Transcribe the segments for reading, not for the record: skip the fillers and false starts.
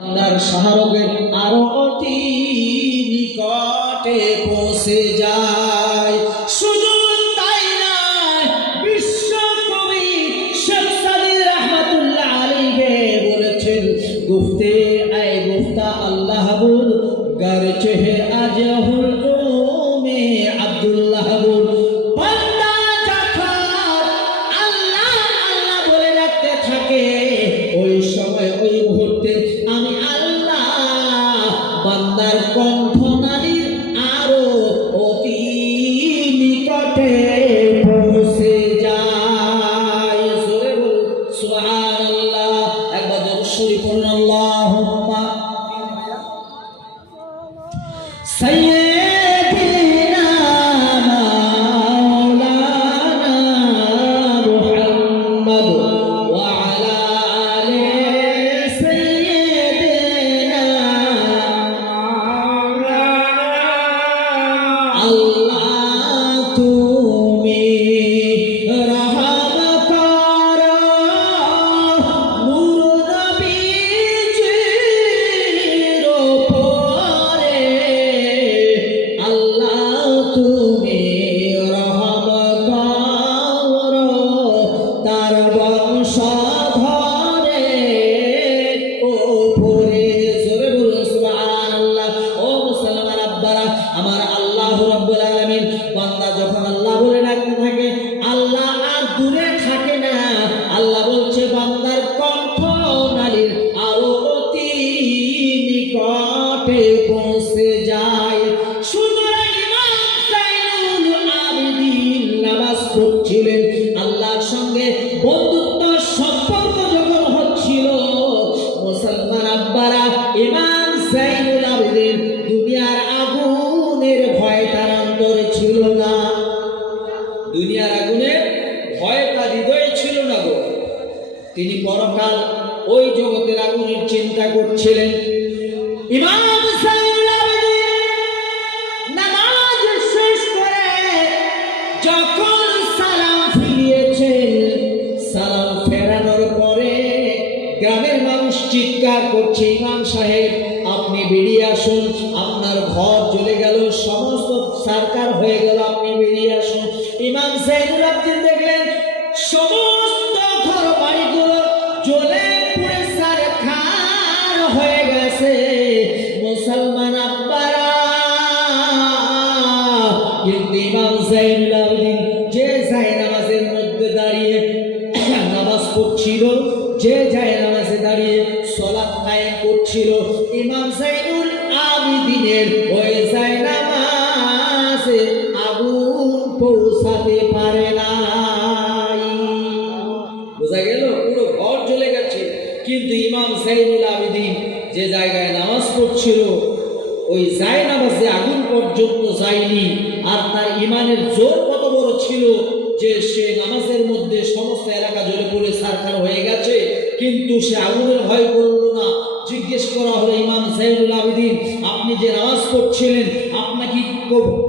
আপনার শাহরুখের আরো অতি নিকটে পৌঁছে যায়। শুধু তাই নয়, বিশ্বকবি শেখ সাদী রহমাতুল্লাহ আলাইহি বলেছেন, গুফতে আয় গুফতা আল্লাহ বুল গরচে হে আজ হুলুমে আব্দুল্লাহ বুল। বান্দা যখন আল্লাহ আল্লাহ বলে রাখতে থাকে, ওই সময় ওই মুহূর্তে আমি আল্লাহ বান্দার কণ্ঠনালীর আরো অতি নিকটে পৌঁছে যায়। জোরে বলুন সুবহানাল্লাহ। একবার দরুদ শরীফ পড়ুন, আল্লাহুম্মা সাইয়্যিদিনা মাওলানা মুহাম্মদ ওয়া আলা আলি সাইয়্যিদিনা আল্লাহ তুমি রহম করো নূর নবীজির উপরে, আল্লাহ তুমি রহম করো তার বংশধরে উপরে। জোরে বলুন সুবহানাল্লাহ। ও মুসলমান আব্বারা, আমার আল্লাহ রাব্বুল আলামিন বান্দা যখন আল্লাহ বলে ডাকতে থাকে, আল্লাহ আর দূরে থাকে না। আল্লাহ বলছে বান্দার কণ্ঠনালীর আরো অতি নিকটে পৌঁছে যায়। সুতরাং ইমাম যায়নুল আবেদিন নামাজ পড়ছিলেন, আল্লাহর সঙ্গে বন্ধুত্ব সম্পর্ক যখন হচ্ছিল, মুসলমান আব্বারা, ইমাম যায়নুল আবেদিন দুনিয়ার আগুনের ভয় তার অন্তরে ছিল না। দুনিয়ার আগুনের ভয় তার হৃদয়ে ছিল না গো। তিনি পরকাল ওই জগতের আগুনের চিন্তা করছিলেন। ইমাম যায়নুল আবেদিন নামাজ শেষ করে যখন সালাম ফিরিয়েছেন, সালাম ফেরানোর পরে গ্রামের মানুষ চিৎকার করছে, ইমাম সাহেব আপনি বেরিয়ে আসুন, আপনার ঘর জ্বলে গেল, সমস্ত সরকার হয়ে গেল, আপনি বেরিয়ে আসুন। ইমাম যায়নুল আবেদিন দেখলেন সমস্ত ঘর বাড়িগুলো জ্বলে পুড়ে ছারখার হয়ে গেছে। মুসলমান আব্বারা, কিন্তু ইমাম যায়নুল আবেদিন যে জায়নামাজের মধ্যে দাঁড়িয়ে নামাজ পড়ছিল, যে জায়নামাজে দাঁড়িয়ে সালাত কায়েম করছিল, ইমাম যায়নুল আবেদিনের ওই জায়নামাজে আগুন পৌঁছাতে পারে নাই। বোঝা গেল, পুরো ঘর জ্বলে গেছে, কিন্তু ইমাম যায়নুল আবেদিন যে জায়গায় নামাজ পড়ছিল ওই জায়নামাজে আগুন পর্যন্ত যায়নি। আর তার ইমানের জোর কত বড় ছিল যে সে নামাজের মধ্যে সমস্ত এলাকা জ্বলে পড়ে ছারখার হয়ে গেছে, কিন্তু সে আগুনের ভয় করল না। জিজ্ঞেস করা হলো, ইমাম যায়নুল আবেদিন আপনি যে নামাজ পড়ছিলেন আপনার কি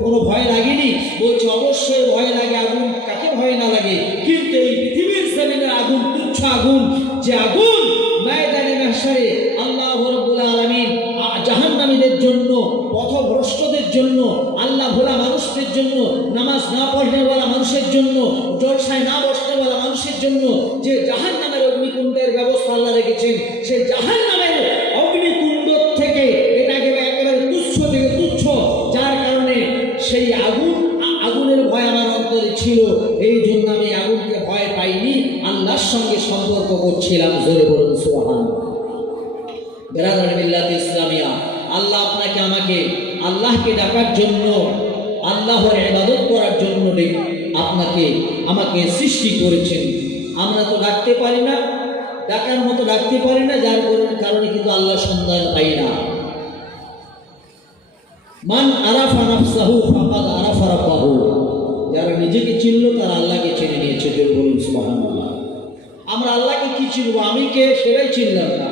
কোনো ভয় লাগেনি? বলছে অবশ্যই ভয় লাগে, আগুন কাকে ভয় না লাগে। কিন্তু এই পৃথিবীর জমিনের আগুন তুচ্ছ আগুন, যে আগুন ময়দানে মাহশারে আল্লাহ রাব্বুল আলামিন জাহান্নামীদের জন্য, পথভ্রষ্টদের জন্য, আল্লাহ ভোলা মানুষদের জন্য, নামাজ না পড়নেওয়ালা মানুষের জন্য, জলসায় না বসনেওয়ালা মানুষের জন্য যে জাহান্নামের অগ্নিকুণ্ডের ব্যবস্থা আল্লাহ রেখেছেন, সেই জাহান্নামের অগ্নিকুণ্ড থেকে এটাকে একেবারে তুচ্ছ থেকে তুচ্ছ, যার কারণে সেই আগুনের ভয় আমার অন্তরে ছিল। এই জন্য আমি আগুনকে ভয় পাইনি, আল্লাহর সঙ্গে সম্পর্ক করছিলাম। জোরে বলুন সুবহানাল্লাহ। বেরাদার মিল্লাত ইসলামিয়া, আল্লাহ আপনাকে আমাকে আল্লাহকে ডাকার জন্য, আল্লাহর ইবাদত করার জন্য আপনাকে আমাকে সৃষ্টি করেছেন। আমরা তো ডাকতে পারি না, ডাকার মতো ডাকতে পারি না, যার কারণে কিন্তু আল্লাহ সন্ধান পাই না। মান আরাফা নাফসাহু ফাকাদ আরাফা রাব্বাহু, যারা নিজেকে চিনল তারা আল্লাহকে চিনে নিয়েছে। জোরে বলুন সুবহানাল্লাহ। আমরা আল্লাহকে কি চিনব? আমি কে সেটাই চিনলাম না,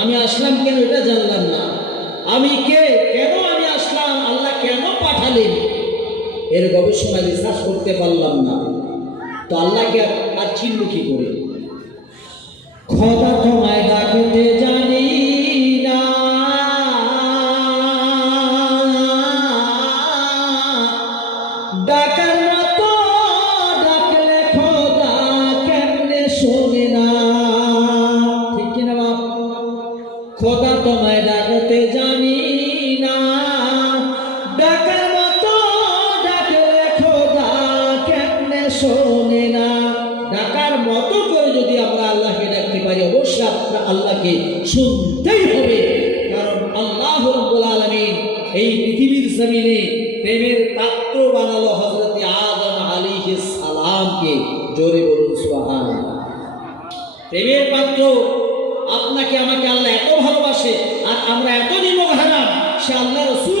আমি আসলাম কেন এটা জানলাম না, আমি কে, কেন আমি আসলাম, আল্লাহ কেন পাঠালেন, এর গবেষণা রিসার্চ করতে পারলাম না। তো আল্লাহকে আর চিনব কি করে? খোদা তোমায় ডাকতে জানি না, খোদা তোমায় ডাকতে জানি না, ডাকার মতো ডাকলে খোদা কেমনে শোনে না। ডাকার মতো করে যদি আমরা আল্লাহকে ডাকতে পারি, অবশ্যই আপনার আল্লাহকে শুনতেই হবে। কারণ আল্লাহ রাব্বুল আলামিন এই পৃথিবীর জমিনে প্রেমের পাত্র বানালো হযরত আদম আলাইহিস সালামকে। জোরে বলুন সুবহানাল্লাহ। প্রেমের পাত্র আপনাকে আমাকে আল্লাহ এত ভালোবাসে, আর আমরা এত নিমক হারাম, সে আল্লাহ রাসূল